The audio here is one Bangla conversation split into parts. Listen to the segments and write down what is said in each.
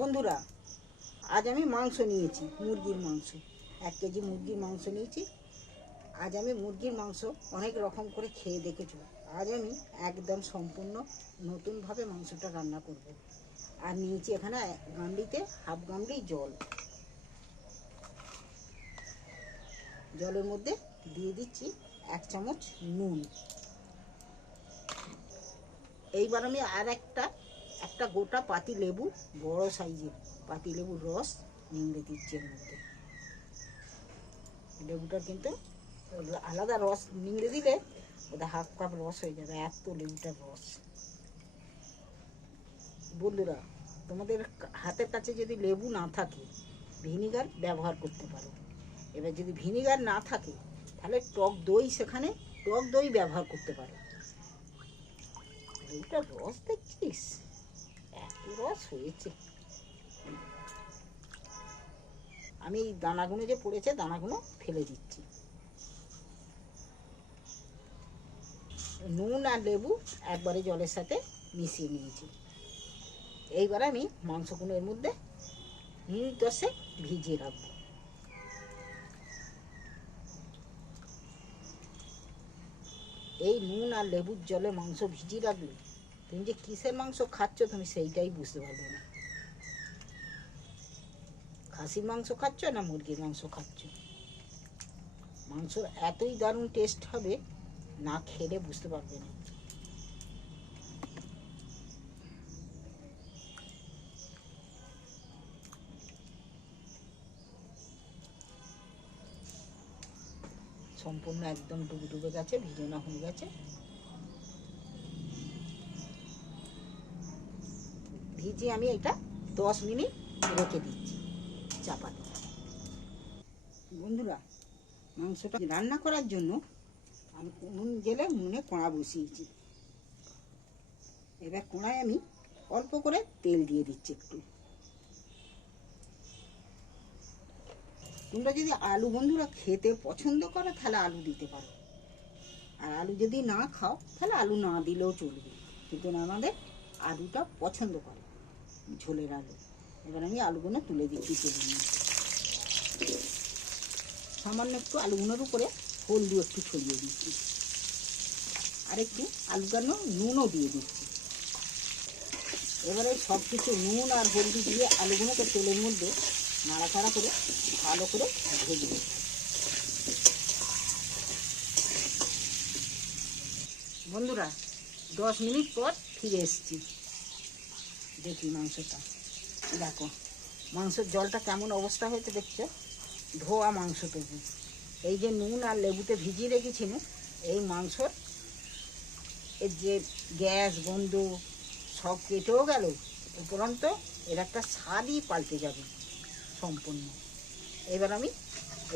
বন্ধুরা, আজ আমি মাংস নিয়েছি, মুরগির মাংস। এক কেজি মুরগির মাংস নিয়েছি। আজ আমি মুরগির মাংস অনেক রকম করে খেয়ে দেখেছি। আজ আমি একদম সম্পূর্ণ নতুনভাবে মাংসটা রান্না করব। আর নিয়েছি এখানে গামলিতে হাফ গামলি জল। জলের মধ্যে দিয়ে দিচ্ছি এক চামচ নুন। এইবার আমি আর একটা একটা গোটা পাতি লেবু, বড় সাইজের পাতি লেবুর রস নিংড়ে দিচ্ছি এর মধ্যে। লেবুটা কিন্তু আলাদা রস নিংড়ে দিলে ওটা হাফ কাপ রস হয়ে যাবে, এত লেবুটার রস। বন্ধুরা, তোমাদের হাতের কাছে যদি লেবু না থাকে, ভিনিগার ব্যবহার করতে পারো। এবার যদি ভিনিগার না থাকে, তাহলে টক দই সেখানে টক দই ব্যবহার করতে পারো। এইটা রস দেখছিস? আমি এই দানাগুলো যে পড়েছে, দানাগুলো ফেলে দিচ্ছি। নুন আর লেবু একবারে জলের সাথে মিশিয়ে নিয়েছি। এইবার আমি মাংসগুলো এর মধ্যে মিনিট দশে ভিজিয়ে রাখব। এই নুন আর লেবুর জলে মাংস ভিজিয়ে রাখলে তুমি যে কিসের মাংস খাচ্ছ তুমি সেইটাই বুঝতে পারবে না খাসির মাংস খাচ্ছ না মুরগির মাংস খাচ্ছ মাংসর এতই দারুণ টেস্ট হবে না খেলে বুঝতে পারবে না সম্পূর্ণ একদম ডুবে ডুবে গেছে ভিজে না হয়ে গেছে ভিজিয়ে আমি এটা দশ মিনিট রেখে দিচ্ছি চাপা দিয়ে বন্ধুরা, মাংসটা রান্না করার জন্য আমি নুন গেলে নুনে কড়া বসিয়েছি। এবার কড়ায় আমি অল্প করে তেল দিয়ে দিচ্ছি একটু। তোমরা যদি আলু বন্ধুরা খেতে পছন্দ করো, তাহলে আলু দিতে পারো। আর আলু যদি না খাও, তাহলে আলু না দিলেও চলবে। কিন্তু আমাদের আলুটা পছন্দ করে। ঝোলের আলু। এবার আমি আলুগুলো তুলে দিচ্ছি সামান্য একটু আলুগুলোর উপরে হলদু একটু ছড়িয়ে দিচ্ছি। আর একটু আলুগুলো নুনও দিয়ে দিচ্ছি। এবারে সব কিছু নুন আর হলদি দিয়ে আলুগুলোকে তেলের মধ্যে নাড়াচাড়া করে ভালো করে ভেজে হবে। বন্ধুরা, দশ মিনিট পর ফিরে এসেছি। দেখি মাংসটা। দেখো, মাংসের জলটা কেমন অবস্থা হয়েছে দেখছ? ধোয়া মাংস তবু এই যে নুন আর লেবুতে ভিজিয়ে রেখেছিল এই মাংসর এর যে গ্যাস, গন্ধ, সব কেটেও গেল, উপরন্ত এর একটা স্বাদই পাল্টে যাবে সম্পূর্ণ। এবার আমি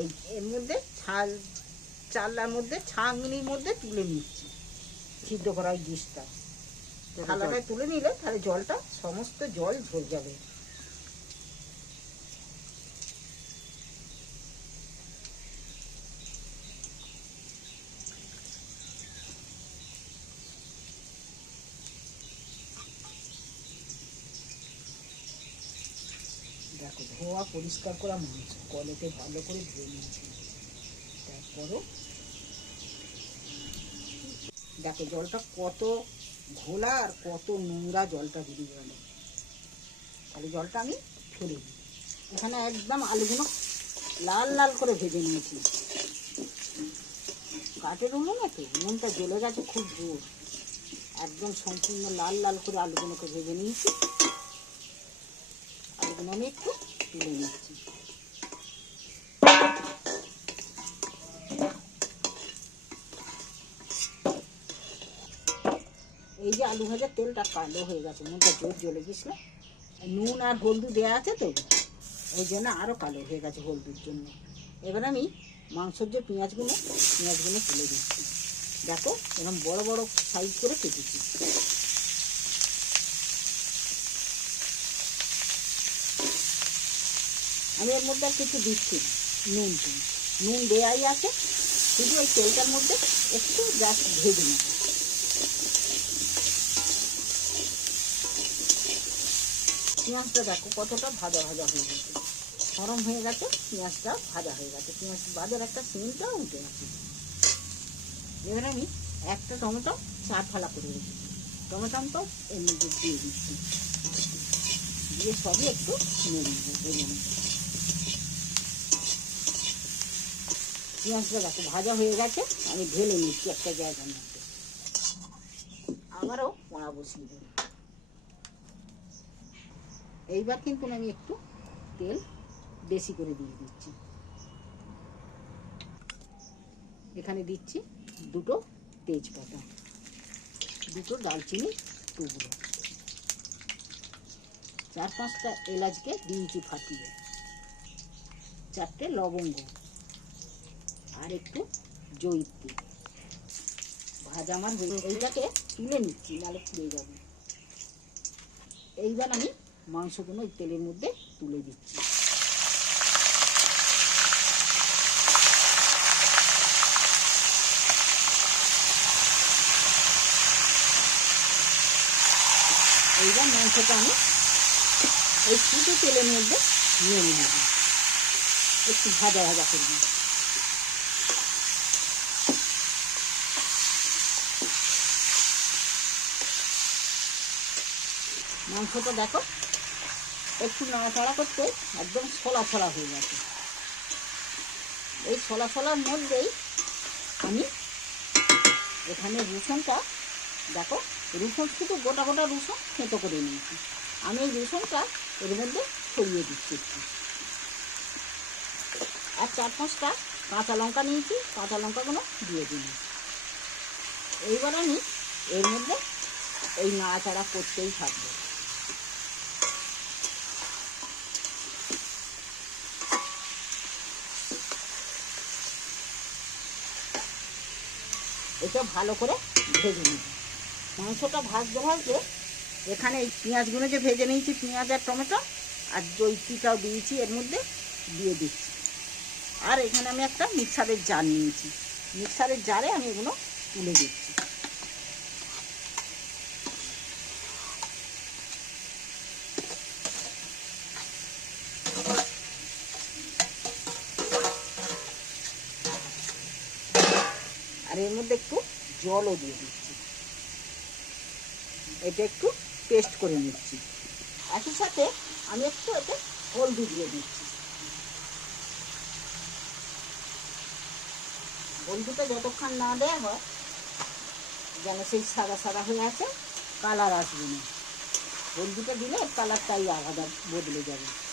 এই এর মধ্যে ছাল চাল্লার মধ্যে, ছাঁকনির মধ্যে তুলে নিচ্ছি, সিদ্ধ করা ওই ডিশটা। থালাটায় তুলে নিলে তাহলে জলটা সমস্ত জল ঝরে যাবে। দেখো ধোয়া পরিষ্কার করা মাংস কলেতে ভালো করে ধুয়ে নিয়েছি। তারপরও দেখো জলটা কত ঘোলা আর কত নোংরা জলটা বেরিয়ে গেল। তাহলে জলটা আমি ফেলে দিই। এখানে একদম আলুগুলো লাল লাল করে ভেজে নিয়েছি। কাঠের উনুনে তো নুনটা জ্বলে গেছে, খুব জোর। একদম সম্পূর্ণ লাল লাল করে আলুগুলোকে ভেজে নিয়েছি। আলুগুলো আমি একটু তুলে নিচ্ছি। এই যে আলু ভাজার তেলটা কালো হয়ে গেছে নুনটা জোর জ্বলে গেছিল নুন আর হলদু দেওয়া আছে তো, ওই জন্য আরও কালো হয়ে গেছে হলদুর জন্য। এবার আমি মাংসর যে পেঁয়াজগুলো পেঁয়াজগুলো তুলে দিচ্ছি দেখো, এরকম বড় বড় সাইজ করে কেটেছি। আমি এর মধ্যে আর কিছু দিচ্ছি নুন নুন দেওয়াই আছে, শুধু ওই তেলটার মধ্যে একটু জাস্ট ভেজে নেব। পেঁয়াজটা দেখো কতটা ভাজা ভাজা হয়ে গেছে। গরম হয়ে গেছে, পেঁয়াজটা ভাজা হয়ে গেছে। পেঁয়াজ ভাজার একটা সিমটাও উঠে গেছে। এবার আমি একটা টমেটো চার ফালা করে দিচ্ছি রেখেছি টমেটোটাও এর মধ্যে দিয়ে দিচ্ছি। দিয়ে সবই একটু পেঁয়াজটা দেখো ভাজা হয়ে গেছে, আমি ঢেলে নিচ্ছি একটা জায়গার মধ্যে। আবারও পোড়া বসিয়ে দেবো। এইবার কিন্তু আমি একটু তেল বেশি করে দিয়ে দিচ্ছি। এখানে দিচ্ছি দুটো তেজপাতা, দুটো দালচিনি টুকরো। চার পাঁচটা এলাচকে দিয়েছি ফাটিয়ে, চারটে লবঙ্গ আর একটু জৈত্রী ভাজা আমার এইটাকে তুলে নিচ্ছি, নাহলে পুড়ে যাবে। এইবার আমি মাংসগুলো ওই তেলের মধ্যে তুলে দিচ্ছি। এইবার মাংসটা আমি এই ফুটো তেলের মধ্যে নিয়ে নেব। একটু ভাজা ভাজা করব মাংসটা দেখো একটু নাড়াচাড়া করতে একদম ছলা ছলা হয়ে গেছে। এই ছলা ছলার মধ্যেই আমি এখানে রসুনটা, দেখো, রসুন শুধু গোটা গোটা রসুন থেঁতো করে নিয়েছি। আমি এই রসুনটা এর মধ্যে ছড়িয়ে দিচ্ছি একটু। আর চার পাঁচটা কাঁচা লঙ্কা নিয়েছি, কাঁচা লঙ্কাগুলো দিয়ে দিন এইবার আমি এর মধ্যে এই নাড়াচাড়া করতেই থাকব। এটা ভালো করে ভেজে নেব। মাংসটা ভাজতে ভাজতে এখানে এই পেঁয়াজগুলো যে ভেজে নিয়েছি, পেঁয়াজ আর টমেটো আর জৈতিটাও দিয়েছি, এর মধ্যে দিয়ে দিচ্ছি। আর এখানে আমি একটা মিক্সারের জার নিয়েছি। মিক্সারের জারে আমি এগুলো তুলে দিচ্ছি। আর একটু জলও দিয়ে দিচ্ছি। এটা একটু পেস্ট করে নিচ্ছি। একই সাথে আমি একটু এতে হলদি দিয়ে দিচ্ছি। হলদিটা যতক্ষণ না দেওয়া হয়, যেন সেই সাদা সাদা হয়ে আছে কালার আসবে না। হলদিটা দিলে কালারটাই আলাদা, বদলে যাবে।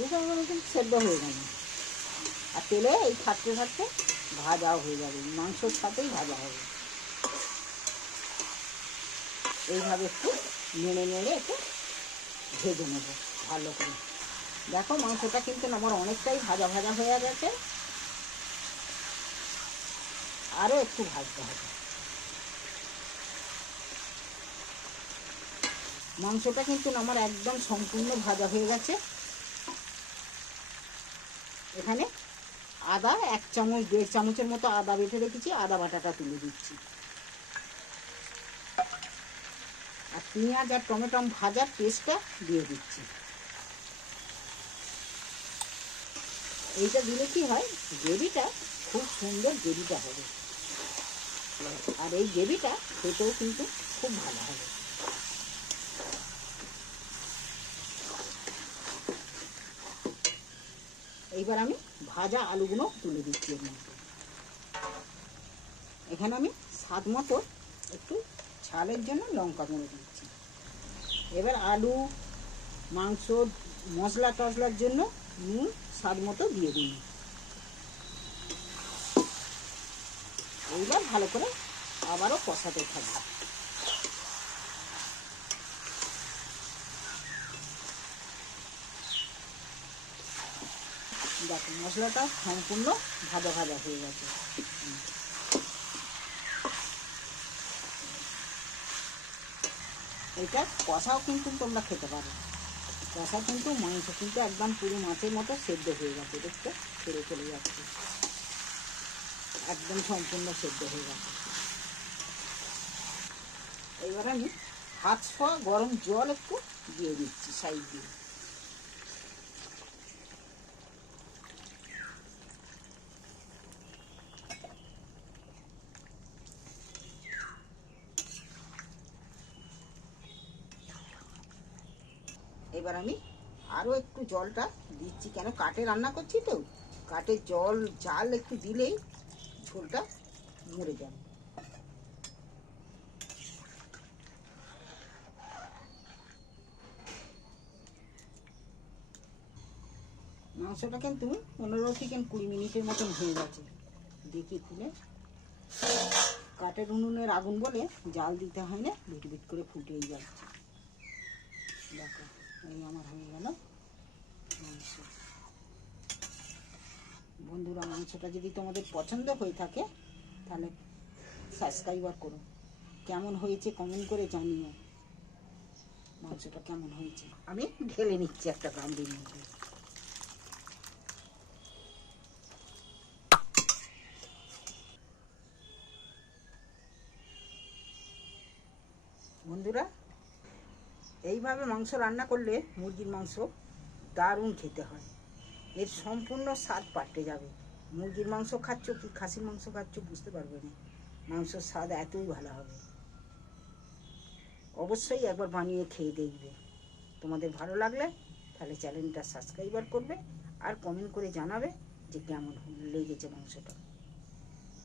রুটাগুলো কিন্তু সেদ্ধ হয়ে গেল। আর তেলে এই থাকতে থাকতে ভাজাও হয়ে যাবে। মাংসর সাথেই ভাজা হবে। এইভাবে একটু নেড়ে নেড়ে একটু ভেজে নেব ভালো করে। দেখো মাংসটা কিন্তু আমার অনেকটাই ভাজা ভাজা হয়ে গেছে। আরও একটু ভাজতে হবে। মাংসটা কিন্তু আমার একদম সম্পূর্ণ ভাজা হয়ে গেছে। এখানে আদা এক চামচ, দেড় চামচের মতো আদা বেটে রেখেছি, আদা বাটাটা তুলে দিচ্ছি। আর পেঁয়াজ আর টমেটো ভাজার পেস্টটা দিয়ে দিচ্ছি। এইটা দিলে কি হয়, গ্রেভিটা খুব সুন্দর গ্রেভিটা হবে। আর এই গ্রেভিটা খেতেও কিন্তু খুব ভালো হবে। এইবার আমি ভাজা আলুগুলো তুলে দিচ্ছি এর মধ্যে। এখানে আমি স্বাদ মতো একটু ঝালের জন্য লঙ্কা গুঁড়ো দিচ্ছি। এবার আলু, মাংস, মশলা টশলার জন্য নুন স্বাদ মতো দিয়ে দিন। এইবার ভালো করে আবারও কষাতে থাকবে। দেখো, মশলাটা সম্পূর্ণ ভাজা ভাজা হয়ে গেছে। এটা কষাও কিন্তু তোমরা খেতে পারো। কষা কিন্তু মাংস কিন্তু একদম পুরো মাছের মতো সেদ্ধ হয়ে গেছে, দেখতে ছেড়ে চলে যাচ্ছে। একদম সম্পূর্ণ সেদ্ধ হয়ে গেছে। এবার আমি হাত ছোঁয়া গরম জল একটু দিয়ে দিচ্ছি সাইড দিয়ে। এবার আমি আরও একটু জলটা দিচ্ছি। কেন কাঠে রান্না করছি তো? কাঠে জল, জাল একটু দিলেই ঝোলটা মরে যাবে। মাংসটা কিন্তু পনেরো থেকে কুড়ি মিনিটের মতন হয়ে গেছে। দেখি খুলে। কাঠের উনুনের আগুন বলে জাল দিতে হয় না, বিট বিট করে ফুটেই যাচ্ছে। দেখো। আমার হয়ে গেল। মাংস। বন্ধুরা, মাংসটা যদি তোমাদের পছন্দ হয়ে থাকে, তাহলে সাবস্ক্রাইবার করো। কেমন হয়েছে কমেন্ট করে জানিও। মাংসটা কেমন হয়েছে? আমি ঢেলে নিচ্ছি একটা গামলির মধ্যে। বন্ধুরা এইভাবে মাংস রান্না করলে মুরগির মাংস দারুণ খেতে হয়। এর সম্পূর্ণ স্বাদ পাল্টে যাবে। মুরগির মাংস খাচ্ছ কি খাসির মাংস খাচ্ছ বুঝতে পারবে না। মাংসের স্বাদ এতই ভালো হবে। অবশ্যই একবার বানিয়ে খেয়ে দেখবে। তোমাদের ভালো লাগলে তাহলে চ্যানেলটা সাবস্ক্রাইবার করবে আর কমেন্ট করে জানাবে যে কেমন লেগেছে মাংসটা।